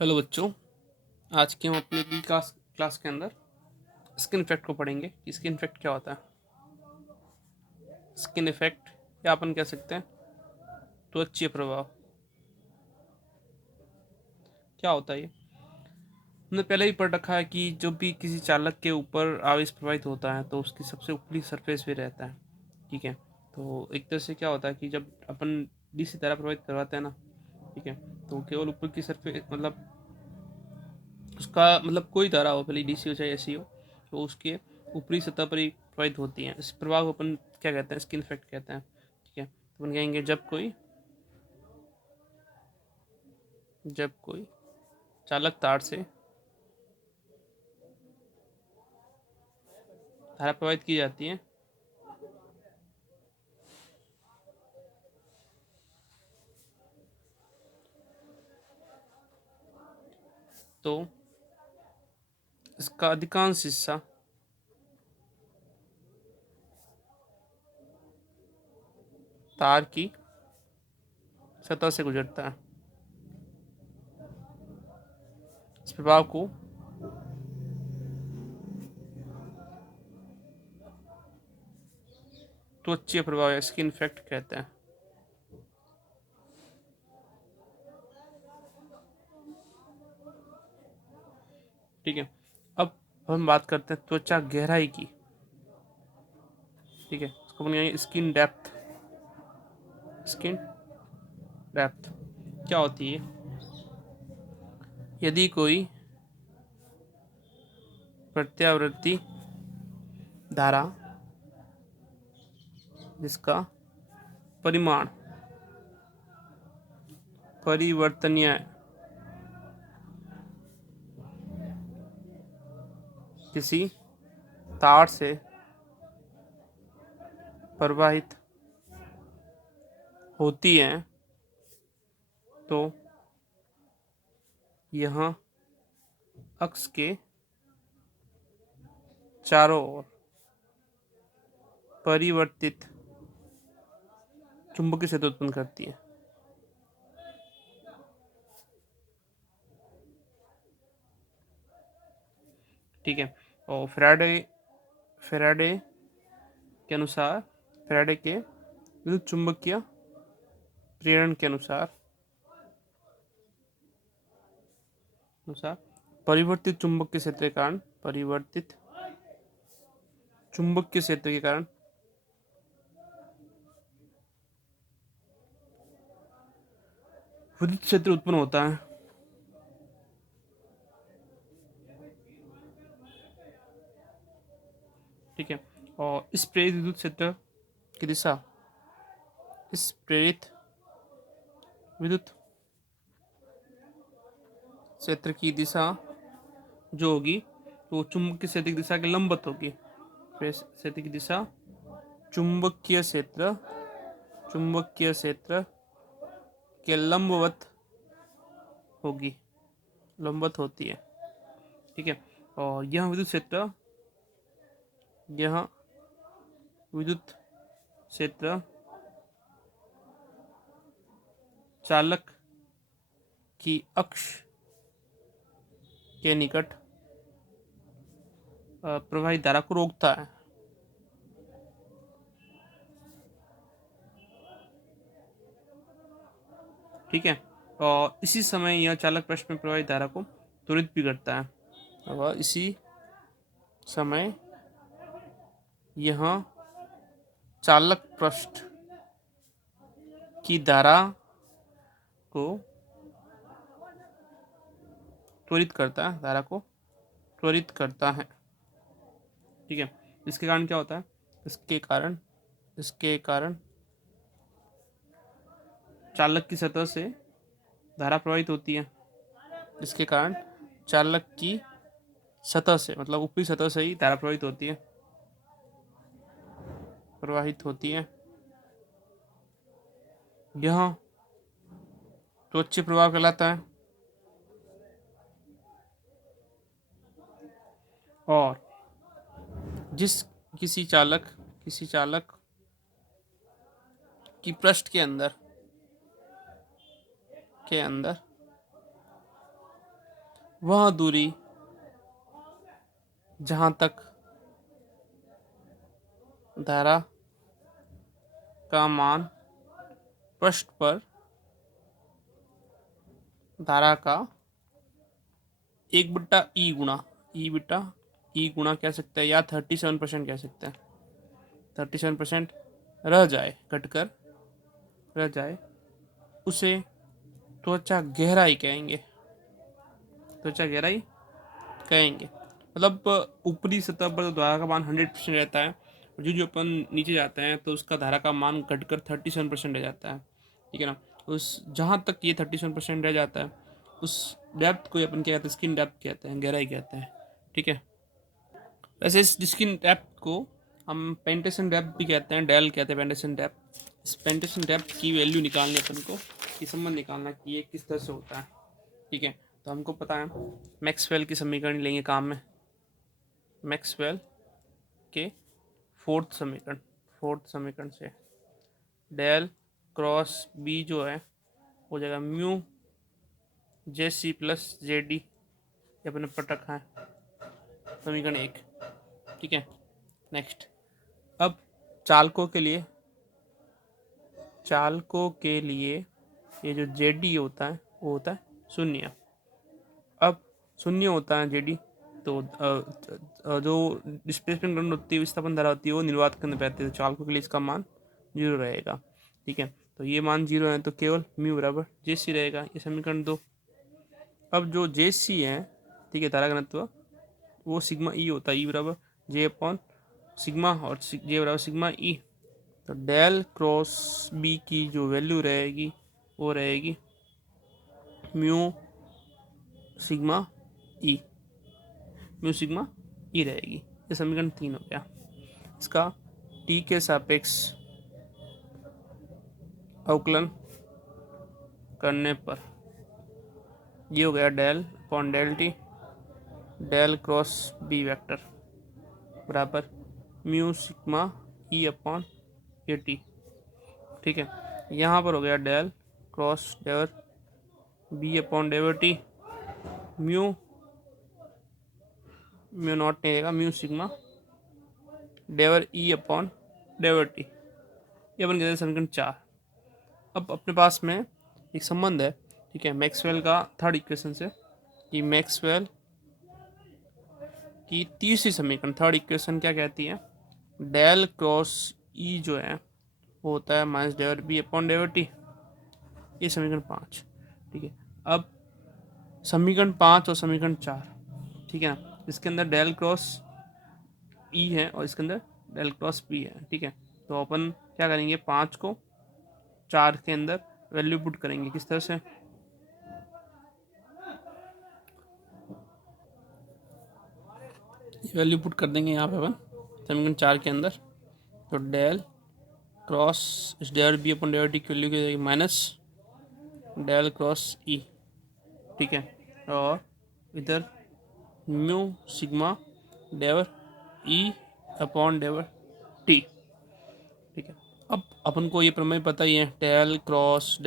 Hello बच्चों। आज के हम अपने अगली क्लास क्लास के अंदर स्किन इफेक्ट को पढ़ेंगे कि स्किन इफेक्ट क्या होता है। स्किन इफेक्ट या अपन कह सकते हैं त्वचीय प्रभाव क्या होता है। ये हमने पहले ही पढ़ रखा है कि जब भी किसी चालक के ऊपर आवेश प्रवाहित होता है तो उसकी सबसे ऊपरी सरफेस पे रहता है। ठीक है, तो एक तरह से क्या होता है कि जब अपन डीसी धारा प्रवाहित करवाते हैं ना, ठीक है, तो केवल ऊपर की सरफेस मतलब उसका मतलब कोई धारा हो, भले डीसी हो चाहे एसी हो, तो उसके ऊपरी सतह पर ही प्रवाहित होती हैं। इस प्रभाव को अपन क्या कहते हैं? स्किन इफेक्ट कहते हैं। ठीक है, तो अपन कहेंगे जब कोई चालक तार से धारा प्रवाहित की जाती है तो इसका अधिकांश हिस्सा तार की सतह से गुजरता है। इस प्रभाव को त्वचीय प्रभाव या स्किन इफेक्ट कहते हैं। ठीक है, अब हम बात करते हैं त्वचा गहराई की। ठीक है, इसको अपन कहेंगे स्किन डेप्थ। स्किन डेप्थ क्या होती है? यदि कोई प्रत्यावर्ती धारा जिसका परिमाण परिवर्तनीय किसी तार से प्रवाहित होती है तो यह अक्ष के चारों ओर परिवर्तित चुंबकीय क्षेत्र उत्पन्न करती है। ठीक है, और फेराडे के अनुसार, फेराडे के विद्युत चुंबकीय प्रेरण के अनुसार अनुसार परिवर्तित चुंबकीय क्षेत्र के कारण परिवर्तित चुंबकीय क्षेत्र के कारण विद्युत क्षेत्र उत्पन्न होता है। ठीक है, और इस प्रेरित विद्युत क्षेत्र की दिशा, इस प्रेरित विद्युत क्षेत्र की दिशा जो होगी तो चुंबकीय क्षेत्र की दिशा के लंबवत होगी। क्षेत्र की दिशा चुंबकीय क्षेत्र के लंबवत होगी, लंबवत होती है। ठीक है, और यह विद्युत क्षेत्र चालक की अक्ष के निकट प्रवाहित धारा को रोकता है। ठीक है, और इसी समय यह चालक पृष्ठ में प्रवाहित धारा को त्वरित भी करता है। और इसी समय यह चालक पृष्ठ की धारा को त्वरित करता है, धारा को त्वरित करता है। ठीक है, इसके कारण क्या होता है? इसके कारण चालक की सतह से धारा प्रवाहित होती है। इसके कारण चालक की सतह से मतलब ऊपरी सतह से ही धारा प्रवाहित होती है। यह त्वचीय प्रभाव कहलाता है। और जिस किसी चालक की पृष्ठ के अंदर वह दूरी जहाँ तक धारा का मान पृष्ठ पर धारा का 1/E कह सकते हैं, या 37% कह सकते हैं। 37% रह जाए, घटकर रह जाए, उसे त्वचा गहराई कहेंगे। त्वचा गहराई कहेंगे। मतलब ऊपरी सतह पर धारा का मान 100% रहता है, और जो जो अपन नीचे जाते हैं तो उसका धारा का मान घटकर 37% रह जाता है। ठीक है ना। उस जहाँ तक ये 37% रह जाता है, उस डेप्थ को अपन क्या कहते हैं, स्किन डेप्थ कहते हैं, गहराई कहते हैं। ठीक है। वैसे इस स्किन डेप्थ को हम पेंटेशन डेप्थ भी कहते हैं, डेल कहते हैं पेंटेशन डेप्थ। इस पेंटेशन डेप्थ की वैल्यू निकालनी अपन को, ये संबंध निकालना कि ये किस तरह से होता है। ठीक है। तो हमको पता है मैक्सवेल की समीकरण लेंगे काम में। मैक्सवेल के फोर्थ समीकरण से डेल क्रॉस बी जो है हो जाएगा म्यू जे सी प्लस जे डी, ये अपने पढ़ रखा है, समीकरण 1। ठीक है। नेक्स्ट, अब चालकों के लिए ये जो जे डी होता है वो होता है 0। अब 0 होता है जे डी, तो जो डिस्प्लेसमेंट करंट होती है, विस्थापन धारा होती है, वो निर्वात करने पे आती है, तो चालकों के लिए इसका मान 0 रहेगा। ठीक है। तो ये मान 0 है, तो केवल म्यू बराबर जे सी रहेगा, ये समीकरण 2। अब जो जे सी है, ठीक है, धारा घनत्व, वो सिग्मा ई होता है, ई बराबर जे अपॉन सिग्मा, और जे बराबर सिग्मा ई। तो डेल क्रॉस बी की जो वैल्यू रहेगी वो रहेगी म्यू सिग्मा ई, रहेगी। ये समीकरण 3 हो गया। इसका टी के सापेक्ष अवकलन करने पर ये हो गया del upon del T, del cross B vector बराबर mu sigma E upon A T. ठीक है। यहाँ पर हो गया del cross del B upon del T, mu not नहीं रहेगा, mu sigma del E upon del T, ये बन गया समीकरण 4। अब अपने पास में एक संबंध है, ठीक है, मैक्सवेल का थर्ड इक्वेशन से, कि मैक्सवेल की तीसरी समीकरण थर्ड इक्वेशन क्या कहती है, डेल क्रॉस ई जो है वो होता है minus डेवर B upon del T, ये समीकरण 5। ठीक है। अब समीकरण 5 और समीकरण 4, ठीक है ना, इसके अंदर डेल क्रॉस ई है और इसके अंदर डेल क्रॉस बी है। ठीक है। तो अपन क्या करेंगे, 5 को 4 के अंदर वैल्यू पुट करेंगे। किस तरह से, वैल्यू पुट कर देंगे यहाँ पे अपन समीकरण 4 के अंदर। तो डेल क्रॉस इस डेल बी अपन डेल टी की वैल्यू की जाएगी माइनस डेल क्रॉस ई। ठीक है। और इधर mu sigma del E upon del T. ठीक है। अब अपन को ये प्रमेय पता ही है, del cross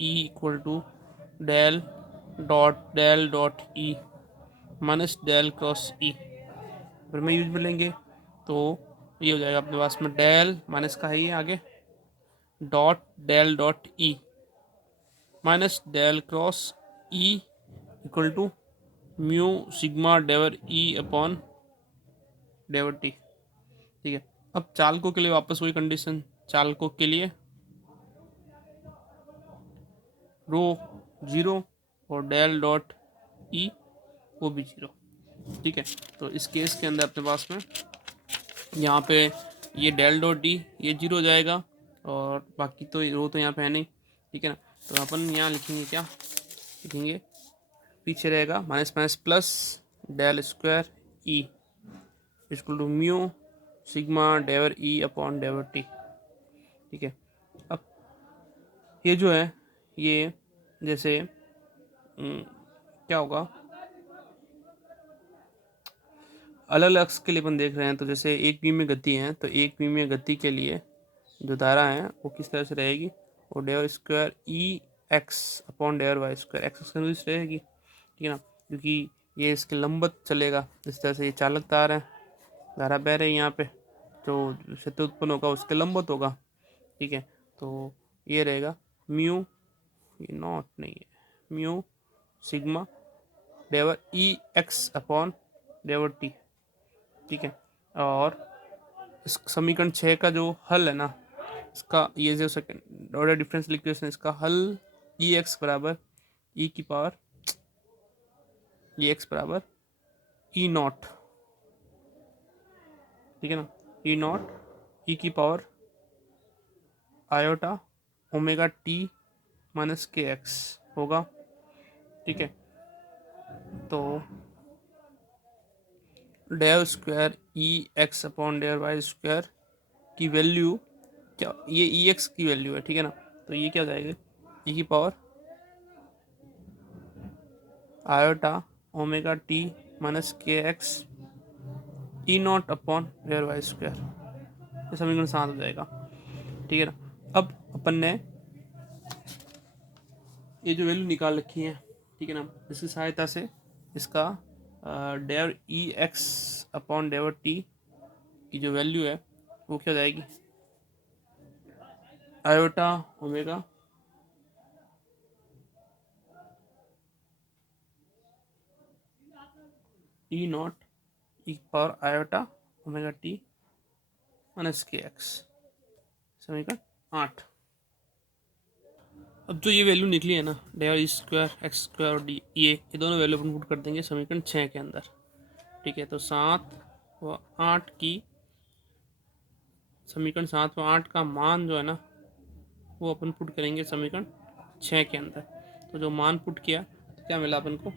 E equal to del dot E minus del cross E. प्रमेय यूज में लेंगे तो ये हो जाएगा अपने पास में डेल माइनस का है ये आगे, del dot E minus del cross E equal to mu sigma del E upon del T. ठीक है। अब चालकों के लिए वापस वही कंडीशन, चालकों के लिए रो 0 और डेल डॉट ई वो भी 0। ठीक है। तो इस केस के अंदर अपने पास में यहाँ पे ये डेल डॉट डी ये 0 हो जाएगा, और बाकी तो रो तो यहाँ पे है नहीं। ठीक है ना। तो अपन यहाँ लिखेंगे, क्या लिखेंगे, पीछे रहेगा minus minus plus del square E equal to mu sigma del E upon del T. ठीक है। अब ये जो है, ये जैसे क्या होगा, अलग अलग अक्ष के लिए अपन देख रहे हैं, तो जैसे एक बीम में गति है, तो एक बीम में गति के लिए जो धारा है वो किस तरह से रहेगी, वो del square E X upon del Y square X रहेगी। ठीक है ना। क्योंकि ये इसके लंबवत चलेगा। इस तरह से ये चालक तार है, धारा बह रही है यहाँ पे, जो क्षेत्र उत्पन्न होगा उसके लंबवत होगा। ठीक है, तो ये रहेगा म्यू, ये नॉट नहीं है, म्यू सिग्मा डेवर ई एक्स अपॉन डेवर टी। ठीक है, और इस समीकरण 6 का जो हल है ना, इसका ये जो सेकंड ऑर्डर डिफरेंशियल इक्वेशन, इसका हल ई एक्स बराबर ई की पावर, ई एक्स बराबर ई नॉट, ठीक है ना, ई नॉट ई की power iota omega T minus K X होगा। ठीक है, तो del square E X upon del Y square की वैल्यू क्या, ये ई एक्स की वैल्यू है, ठीक है ना, तो ये क्या हो जाएगा, ई की power iota omega T minus K X E not upon del Y square, ये समीकरण 7 हो जाएगा। ठीक है ना, अब अपन ने ये जो वैल्यू निकाल रखी है, ठीक है ना, इसकी सहायता से इसका डेव ई एक्स अपॉन डेव टी की जो वैल्यू है वो क्या हो जाएगी, iota omega E not E power iota omega T minus K x, समीकरण 8। अब जो ये वैल्यू निकली है ना, डेल स्क्वायर एक्स स्क्वायर और डी, ये दोनों वैल्यू अपन पुट कर देंगे समीकरण 6 के अंदर। ठीक है, तो 7 व 8 की, समीकरण 7 व 8 का मान जो है ना वो अपन पुट करेंगे समीकरण 6 के अंदर। तो जो मान पुट किया तो क्या मिला अपन को,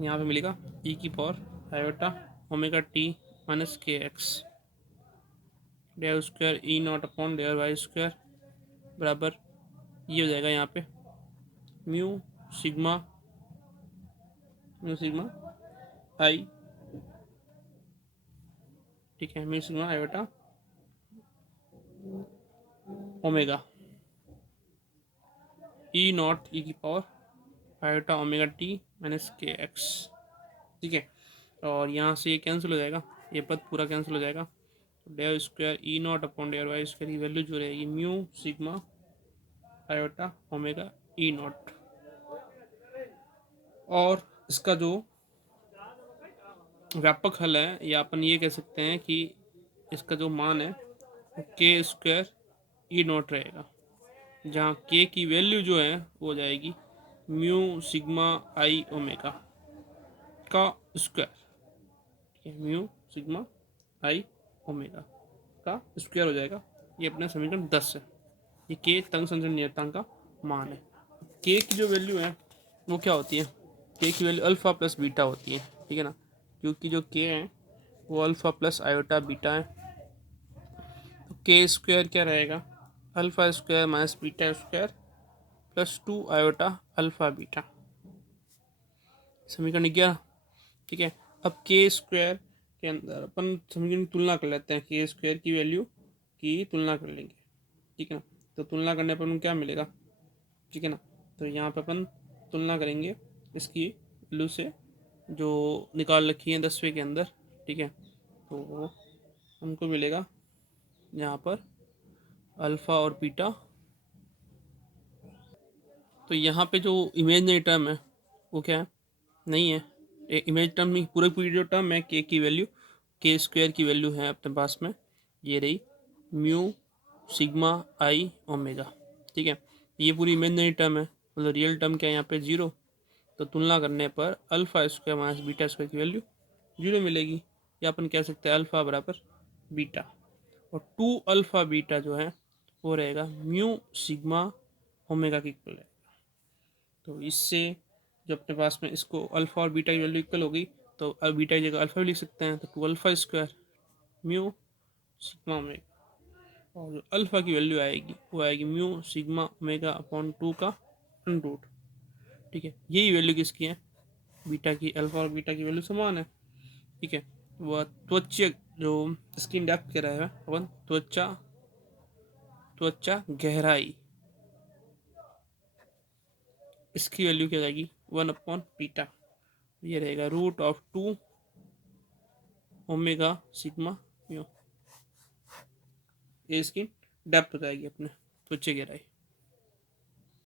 यहाँ पे मिलेगा ई की power iota omega T minus K X del square E not upon del Y square बराबर ये हो जाएगा यहाँ पे mu sigma, mu sigma I, ठीक है, mu sigma iota omega E not E की power iota omega T minus K X. ठीक है, और यहाँ से ये कैंसिल हो जाएगा, ये पद पूरा कैंसिल हो जाएगा। Del square E not upon del Y square की वैल्यू जो रहेगी mu sigma iota omega E naught, और इसका जो व्यापक हल है या अपन ये कह सकते हैं कि इसका जो मान है वो के स्क्वायर ई नॉट रहेगा, जहाँ के की वैल्यू जो है वो हो जाएगी म्यू सिग्मा आई ओमेगा का स्क्वायर। ठीक है, म्यू सिग्मा आई ओमेगा का स्क्वायर हो जाएगा। ये अपना समीकरण 10 है। ये के तंग संचरण नियतांक का मान है। के की जो वैल्यू है वो क्या होती है, के की वैल्यू अल्फा प्लस बीटा होती है। ठीक है ना, क्योंकि जो के है वो अल्फा प्लस आयोटा बीटा है, तो के स्क्वायर क्या रहेगा, alpha square minus beta square plus 2 iota alpha beta, समीकरण 11। ठीक है, अब के स्क्वायर के अंदर अपन समीकरण की तुलना कर लेते हैं, के स्क्वायर की वैल्यू की तुलना कर लेंगे। ठीक है ना, तो तुलना करने पर क्या मिलेगा, ठीक है ना, तो यहाँ पर अपन तुलना करेंगे इसकी वैल्यू से जो निकाल रखी है 10वें के अंदर। ठीक है, तो हमको मिलेगा यहाँ पर अल्फ़ा और बीटा। तो यहाँ पे जो इमेजनरी टर्म है वो क्या है, नहीं है, इमेज टर्म नहीं, पूरे पूरी जो टर्म है के की वैल्यू, के स्क्वायर की वैल्यू है अपने पास में, ये रही म्यू सिग्मा आई ओमेगा। ठीक है, ये पूरी इमेजनरी टर्म है, मतलब रियल टर्म क्या है यहाँ पे 0, तो तुलना करने पर alpha square minus beta square की वैल्यू 0 मिलेगी, या अपन कह सकते हैं अल्फ़ा बराबर बीटा, और 2 अल्फ़ा बीटा जो है वो रहेगा म्यू सिग्मा ओमेगा की इक्वल है। तो इससे जो अपने पास में इसको अल्फ़ा और बीटा की वैल्यू इक्वल होगी, तो बीटा की जगह अल्फ़ा भी लिख सकते हैं, तो 2 alpha square mu sigma omega, और जो अल्फ़ा की वैल्यू आएगी वो आएगी म्यू सिग्मा ओमेगा अपॉन 2 का रूट। ठीक है, यही वैल्यू किसकी है, बीटा की, अल्फ़ा और बीटा की वैल्यू समान है। ठीक है, वह त्वचा जो स्किन डेप्थ कह रहा है अपन, त्वचा त्वचा गहराई, इसकी वैल्यू क्या जाएगी 1 अपॉन बीटा, ये रहेगा √2 ओमेगा सिग्मा म्यू। ये इसकी डेप्थ हो जाएगी अपने, तो गहराई।